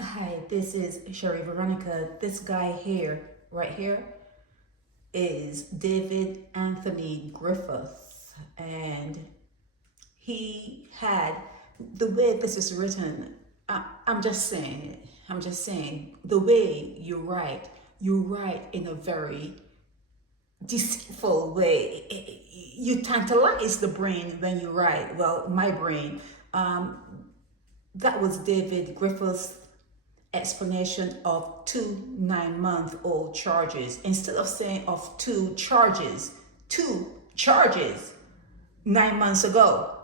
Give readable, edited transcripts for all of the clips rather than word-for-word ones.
Hi, this is Sherry Veronica. This guy here, right here, is David Anthony Griffith. And he had, the way this is written, I'm just saying, the way you write in a very deceitful way. You tantalize the brain when you write. Well, my brain. That was David Griffith's explanation of 2 9-month-old charges. Instead of saying of two charges 9 months ago.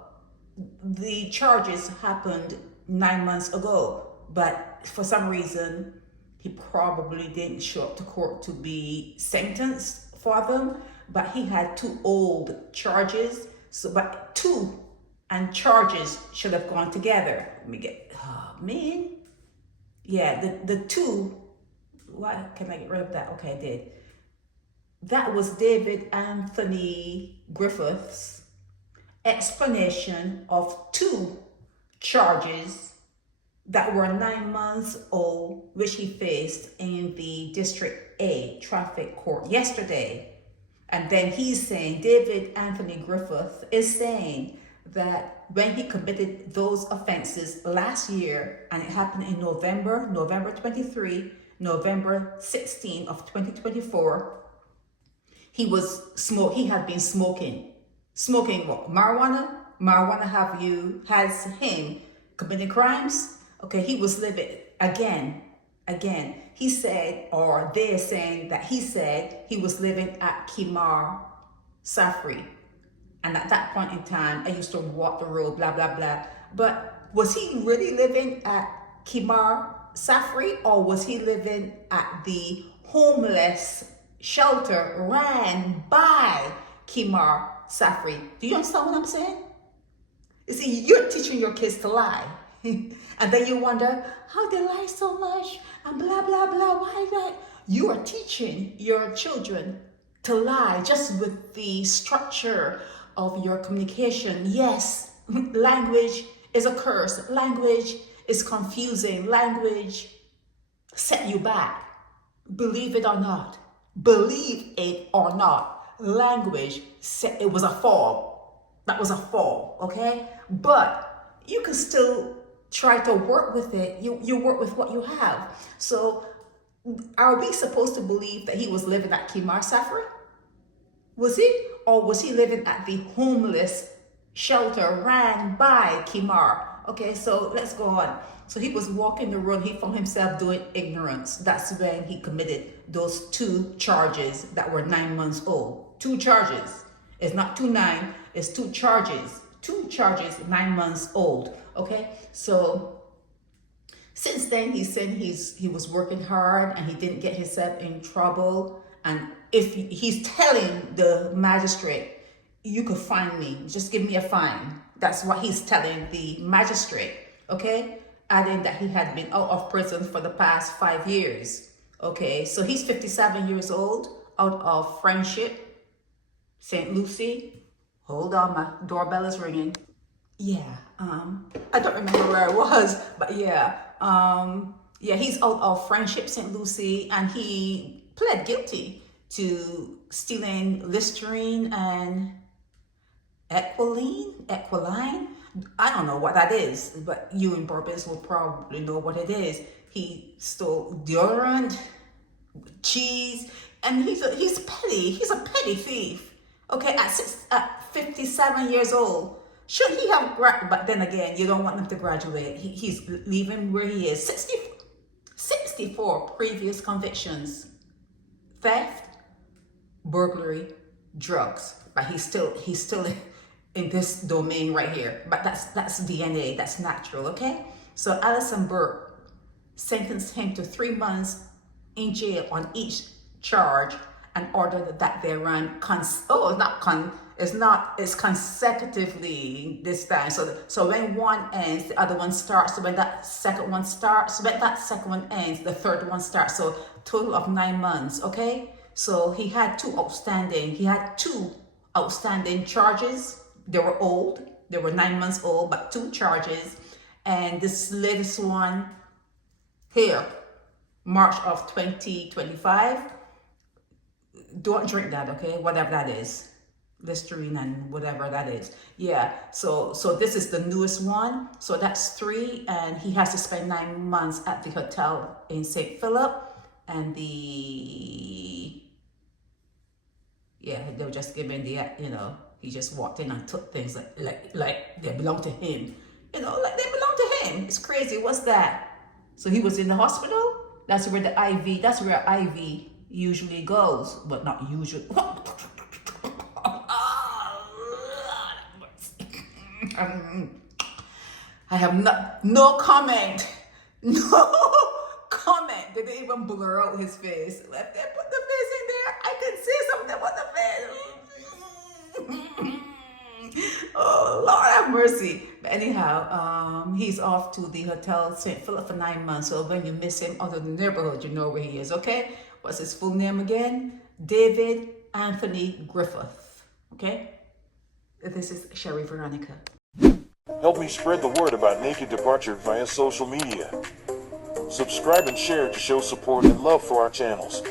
The charges happened 9 months ago, but for some reason, he probably didn't show up to court to be sentenced for them. But he had two old charges. So, but two and charges should have gone together. Let me get, oh man. Yeah, the two, why can I get rid of that? Okay, I did. That was David Anthony Griffith's explanation of two charges that were 9 months old, which he faced in the District A traffic court yesterday. And then he's saying, David Anthony Griffith is saying that when he committed those offenses last year, and it happened in November 23, November 16 of 2024, he had been smoking what, marijuana has him committing crimes. Okay, he was living again. He said, or they're saying that he said he was living at Kimar Safri. And at that point in time, I used to walk the road, blah, blah, blah. But was he really living at Kimar Safri, or was he living at the homeless shelter ran by Kimar Safri? Do you understand what I'm saying? You see, you're teaching your kids to lie. And then you wonder, how they lie so much? And blah, blah, blah. Why that? You are teaching your children to lie just with the structure of your communication. Yes, language is a curse. Language is confusing. Language set you back. Believe it or not. Believe it or not. Language set, it was a fall. That was a fall, okay? But you can still try to work with it. You work with what you have. So are we supposed to believe that he was living at Kimar Safari? Was he? Or was he living at the homeless shelter ran by Kimar? Okay, so let's go on. So he was walking the road. He found himself doing ignorance. That's when he committed those two charges that were 9 months old. Two charges. It's not 2 9. It's two charges. Two charges, 9 months old. Okay, so since then he said he was working hard and he didn't get himself in trouble. And if he's telling the magistrate, you could fine me, just give me a fine. That's what he's telling the magistrate, okay? Adding that he had been out of prison for the past 5 years. Okay, so he's 57 years old, out of Friendship, St. Lucie. Hold on, my doorbell is ringing. Yeah, I don't remember where I was, but yeah, he's out of Friendship, St. Lucie, and he pled guilty to stealing Listerine and Equaline. I don't know what that is, but you in Barbados will probably know what it is. He stole deodorant, cheese, and he's petty. He's a petty thief. Okay, at 57 years old. Should he have but then again, you don't want him to graduate. He's leaving where he is. 64 previous convictions. Theft, burglary, drugs. But he's still in this domain right here. But that's DNA, that's natural, okay? So Alison Burke sentenced him to 3 months in jail on each charge and ordered that they run it's consecutively this time. So when one ends, the other one starts. So when that second one starts, when that second one ends, the third one starts. So total of 9 months, okay? So he had two outstanding charges. They were old. They were 9 months old, but two charges. And this latest one, here, March of 2025. Don't drink that, okay? Whatever that is. Listerine and whatever that is. Yeah, so this is the newest one. So that's 3, and he has to spend 9 months at the hotel in St. Philip. And they'll just give him the, he just walked in and took things like they belong to him. Like they belong to him. It's crazy. What's that? So he was in the hospital. That's where IV usually goes, but not usually. I have no comment. No comment. They didn't even blur out his face. If they put the face in there, I can see something with the face. Oh, Lord have mercy. But anyhow, he's off to the Hotel St. Philip for 9 months. So when you miss him out of the neighborhood, you know where he is, okay? What's his full name again? David Anthony Griffith, okay? This is Sherry Veronica. Help me spread the word about Naked Departure via social media. Subscribe and share to show support and love for our channels.